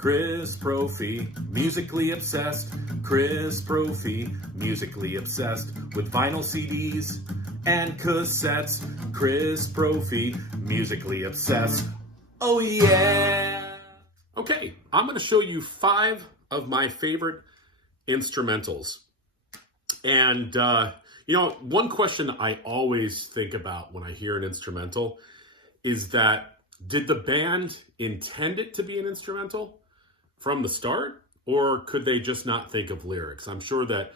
Chris Brophy, musically obsessed. Chris Brophy, musically obsessed with vinyl CDs and cassettes. Chris Brophy, musically obsessed. Oh yeah! Okay, I'm going to show you 5 of my favorite instrumentals. And, one question I always think about when I hear an instrumental is that, did the band intend it to be an instrumental from the start? Or could they just not think of lyrics? I'm sure that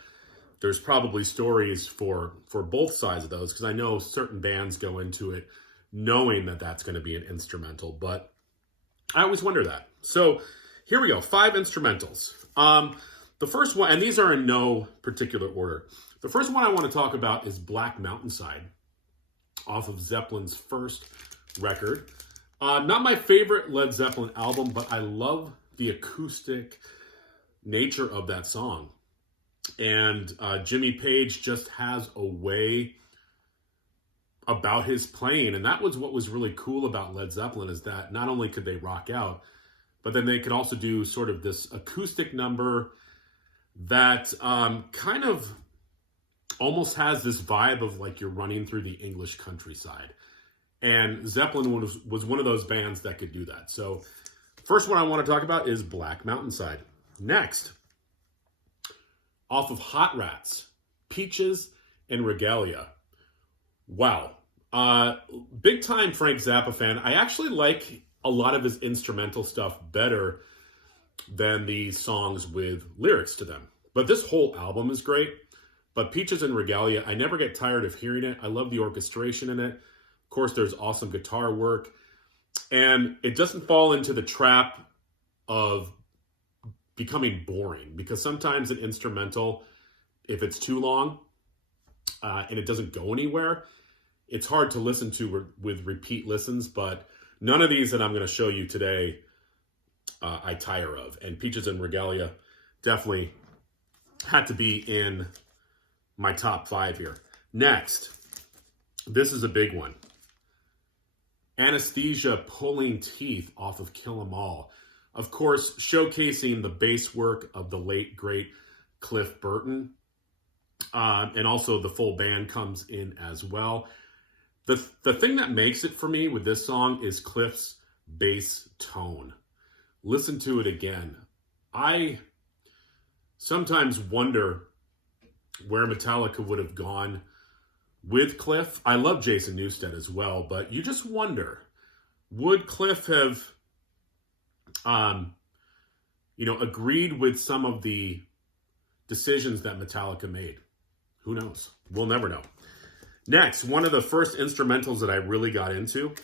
there's probably stories for both sides of those, because I know certain bands go into it knowing that that's going to be an instrumental, but I always wonder that. So here we go, 5 instrumentals. The first one, and these are in no particular order. The first one I want to talk about is Black Mountainside, off of Zeppelin's first record. Not my favorite Led Zeppelin album, but I love the acoustic nature of that song. And Jimmy Page just has a way about his playing. And that was what was really cool about Led Zeppelin, is that not only could they rock out, but then they could also do sort of this acoustic number that kind of almost has this vibe of like you're running through the English countryside. And Zeppelin was one of those bands that could do that. So first one I want to talk about is Black Mountainside. Next, off of Hot Rats, Peaches and Regalia. Wow. Big time Frank Zappa fan. I actually like a lot of his instrumental stuff better than the songs with lyrics to them. But this whole album is great. But Peaches and Regalia, I never get tired of hearing it. I love the orchestration in it. Of course, there's awesome guitar work. And it doesn't fall into the trap of becoming boring, because sometimes an instrumental, if it's too long and it doesn't go anywhere, it's hard to listen to with repeat listens. But none of these that I'm going to show you today I tire of. And Peaches and Regalia definitely had to be in my top 5 here. Next, this is a big one. Anesthesia, Pulling Teeth, off of Kill 'Em All. Of course, showcasing the bass work of the late, great Cliff Burton. And also the full band comes in as well. The thing that makes it for me with this song is Cliff's bass tone. Listen to it again. I sometimes wonder where Metallica would have gone with Cliff. I love Jason Newsted as well, but you just wonder, would Cliff have, agreed with some of the decisions that Metallica made? Who knows? We'll never know. Next, one of the first instrumentals that I really got into,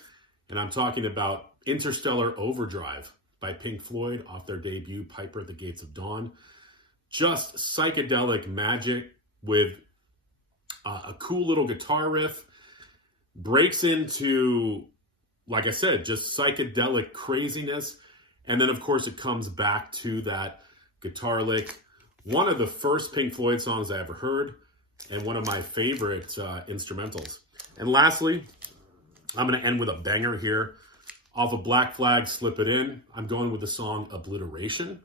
and I'm talking about Interstellar Overdrive by Pink Floyd off their debut Piper at the Gates of Dawn. Just psychedelic magic with a cool little guitar riff. Breaks into, like I said, just psychedelic craziness. And then, of course, it comes back to that guitar lick. One of the first Pink Floyd songs I ever heard, and one of my favorite instrumentals. And lastly, I'm going to end with a banger here. Off of Black Flag, Slip It In, I'm going with the song Obliteration.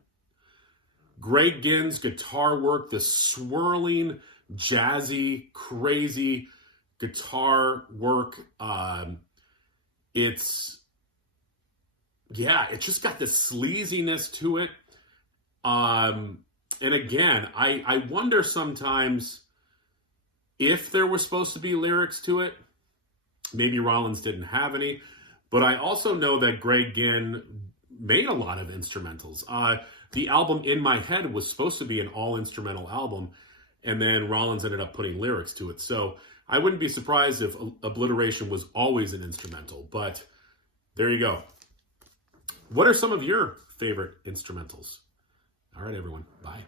Greg Ginn's guitar work, the swirling, jazzy, crazy guitar work. It's just got this sleaziness to it. And again, I wonder sometimes if there were supposed to be lyrics to it. Maybe Rollins didn't have any. But I also know that Greg Ginn made a lot of instrumentals. The album In My Head was supposed to be an all-instrumental album, and then Rollins ended up putting lyrics to it. So I wouldn't be surprised if Obliteration was always an instrumental, but there you go. What are some of your favorite instrumentals? All right, everyone. Bye.